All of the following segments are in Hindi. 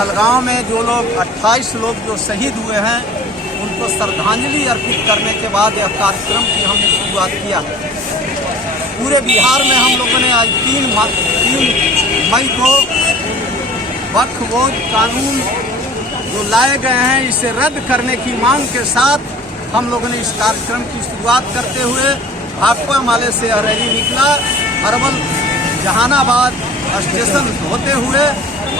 पहलगाम में जो लोग 28 लोग जो शहीद हुए हैं उनको श्रद्धांजलि अर्पित करने के बाद यह कार्यक्रम की हमने शुरुआत किया है। पूरे बिहार में हम लोगों ने आज 3 मई को वक्फ बोर्ड कानून जो लाए गए हैं इसे रद्द करने की मांग के साथ हम लोगों ने इस कार्यक्रम की शुरुआत करते हुए भाकपा माले से यह रैली निकला। अरवल जहानाबाद स्टेशन होते हुए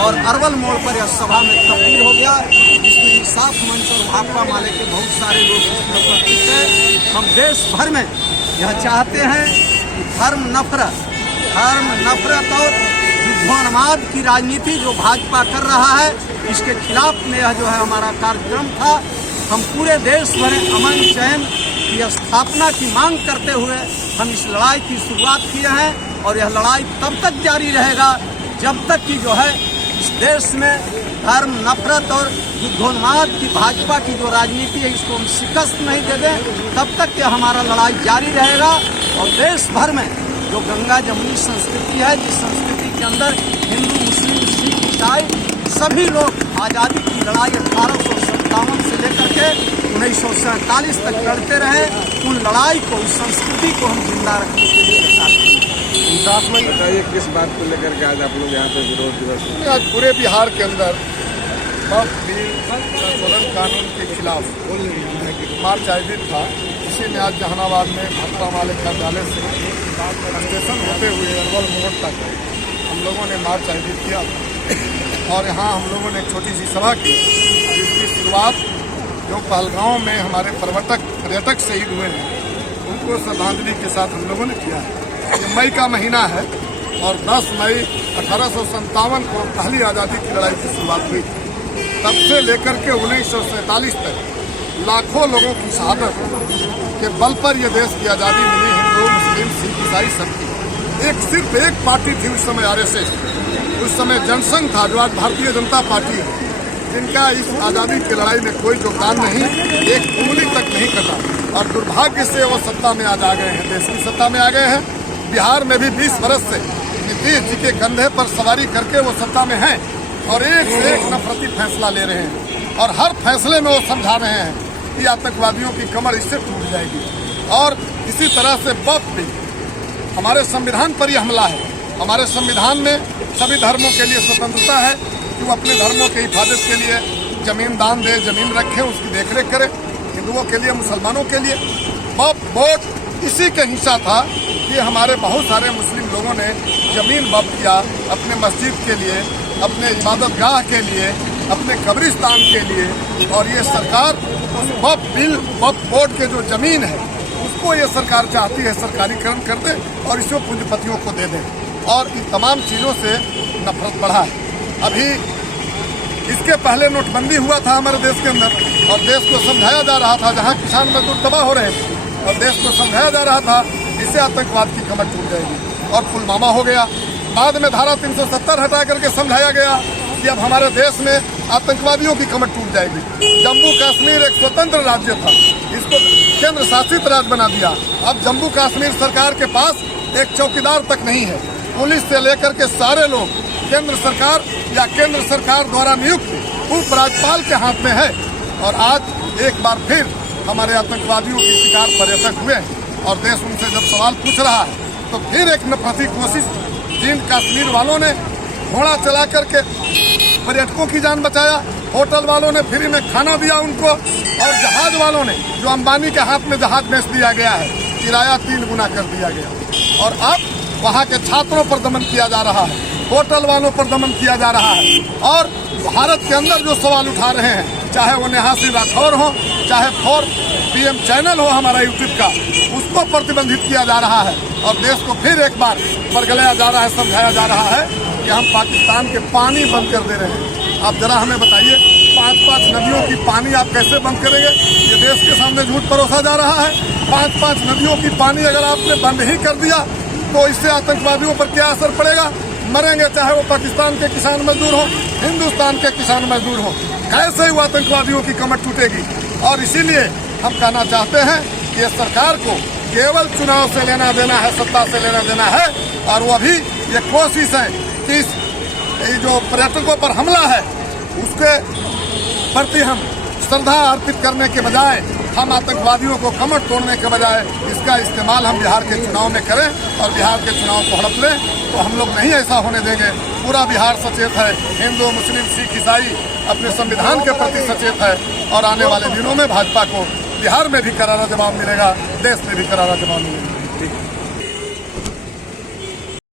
और अरवल मोड़ पर यह सभा में तब्दील हो गया, जिसमें इंसाफ मंच और भाकपा माले के बहुत सारे लोग इसमें उपस्थित हैं। हम देश भर में यह चाहते हैं कि धर्म नफरत और युद्धोन्माद की राजनीति जो भाजपा कर रहा है इसके खिलाफ में यह जो है हमारा कार्यक्रम था। हम पूरे देश भर में अमन चैन की स्थापना की मांग करते हुए हम इस लड़ाई की शुरुआत किए हैं और यह लड़ाई तब तक जारी रहेगा जब तक कि जो है इस देश में धर्म नफरत और युद्धोन्माद की भाजपा की जो राजनीति है इसको हम शिकस्त नहीं दे दें, तब तक कि हमारा लड़ाई जारी रहेगा। और देश भर में जो गंगा जमुनी संस्कृति है, जिस संस्कृति के अंदर हिंदू, मुस्लिम, सिख, ईसाई सभी लोग आज़ादी की लड़ाई 1857 से लेकर के 1947 तक लड़ते रहे, उन लड़ाई को, उस संस्कृति को हम जिंदा रखने के लिए इंसाफ में बताइए किस बात को लेकर के आज आप लोग यहाँ पे विरोध दिवस? आज पूरे बिहार के अंदर वक्फ बिल संशोधन कानून के खिलाफ मार्च आयोजित था। इसी में आज जहानाबाद में भाकपा माले कार्यालय से स्टेशन होते हुए अरवल मोड़ तक हम लोगों ने मार्च आयोजित किया और यहाँ हम लोगों ने एक छोटी सी सभा की, जिसकी शुरुआत जो पहलगाम में हमारे पर्यटक शहीद हुए हैं उनको श्रद्धांजलि के साथ हम लोगों ने किया है। ये मई का महीना है और 10 मई 1857 को पहली आज़ादी की लड़ाई की शुरुआत हुई। तब से लेकर के 1947 तक लाखों लोगों की शहादत के बल पर यह देश की आज़ादी मिली। हिंदू, मुस्लिम, सिख, ईसाई सबकी सिर्फ एक पार्टी थी उस समय, आरएसएस। उस समय जनसंघ था जो आज भारतीय जनता पार्टी है, जिनका इस आज़ादी की लड़ाई में कोई योगदान नहीं, एक उंगली तक नहीं कटा। और दुर्भाग्य से वो सत्ता में आज आ गए हैं, देश की सत्ता में आ गए हैं। बिहार में भी 20 वर्ष से नीतीश जी के कंधे पर सवारी करके वो सत्ता में हैं और एक से एक नफरती फैसला ले रहे हैं और हर फैसले में वो समझा रहे हैं कि आतंकवादियों की कमर इससे टूट जाएगी। और इसी तरह से वक्फ भी हमारे संविधान पर यह हमला है। हमारे संविधान में सभी धर्मों के लिए स्वतंत्रता है कि वो अपने धर्मों की हिफाजत के लिए जमीन दान दे, जमीन रखें, उसकी देखरेख करें, हिंदुओं के लिए, मुसलमानों के लिए। वक्फ बोर्ड इसी के हिस्सा था कि हमारे बहुत सारे मुस्लिम लोगों ने जमीन वक्फ किया अपने मस्जिद के लिए, अपने इबादतगाह के लिए, अपने कब्रिस्तान के लिए। और ये सरकार वक्फ बोर्ड के जो जमीन है उसको ये सरकार चाहती है सरकारीकरण कर दे और इसको पूंजीपतियों को दे दे। और इन तमाम चीज़ों से नफरत बढ़ा है। अभी इसके पहले नोटबंदी हुआ था हमारे देश के अंदर और देश को समझाया जा रहा था, जहाँ किसान मजदूर तबाह हो रहे थे और देश को समझाया जा रहा था इससे आतंकवाद की कमर टूट जाएगी। और पुलवामा हो गया। बाद में धारा 370 हटा करके समझाया गया कि अब हमारे देश में आतंकवादियों की कमर टूट जाएगी। जम्मू कश्मीर एक स्वतंत्र राज्य था, इसको केंद्र शासित राज्य बना दिया। अब जम्मू कश्मीर सरकार के पास एक चौकीदार तक नहीं है। पुलिस से लेकर के सारे लोग केंद्र सरकार या केंद्र सरकार द्वारा नियुक्त उप राज्यपाल के हाथ में है। और आज एक बार फिर हमारे आतंकवादियों की शिकार पर्यटक हुए और देश उनसे जब सवाल पूछ रहा है तो फिर एक नफरती कोशिश। जिन कश्मीर वालों ने घोड़ा चला करके पर्यटकों की जान बचाया, होटल वालों ने फ्री में खाना दिया उनको, और जहाज वालों ने, जो अंबानी के हाथ में जहाज बेच दिया गया है, किराया 3 गुना कर दिया गया। और अब वहाँ के छात्रों पर दमन किया जा रहा है, होटल वालों पर दमन किया जा रहा है। और भारत के अंदर जो सवाल उठा रहे हैं, चाहे वो नेहा सिंह राठौर हो, चाहे 4 PM चैनल हो हमारा यूट्यूब का, उसको प्रतिबंधित किया जा रहा है। और देश को फिर एक बार बरगलाया जा रहा है, समझाया जा रहा है कि हम पाकिस्तान के पानी बंद कर दे रहे हैं। आप जरा हमें बताइए, 5-5 नदियों की पानी आप कैसे बंद करेंगे? ये देश के सामने झूठ परोसा जा रहा है। 5-5 नदियों की पानी अगर आपने बंद ही कर दिया तो इससे आतंकवादियों पर क्या असर पड़ेगा? मरेंगे, चाहे वो पाकिस्तान के किसान मजदूर हो, हिंदुस्तान के किसान मजदूर हो। कैसे वो आतंकवादियों की कमर टूटेगी? और इसीलिए हम कहना चाहते हैं कि सरकार को केवल चुनाव से लेना देना है, सत्ता से लेना देना है। और वो अभी ये कोशिश है कि ये जो पर्यटकों पर हमला है उसके प्रति हम श्रद्धा अर्पित करने के बजाय, हम आतंकवादियों को कमर तोड़ने के बजाय इसका इस्तेमाल हम बिहार के चुनाव में करें और बिहार के चुनाव को हड़प लें, तो हम लोग नहीं ऐसा होने देंगे। पूरा बिहार सचेत है, हिंदू, मुस्लिम, सिख, ईसाई अपने संविधान के प्रति सचेत है और आने वाले दिनों में भाजपा को बिहार में भी करारा जवाब मिलेगा, देश में भी करारा जवाब मिलेगा।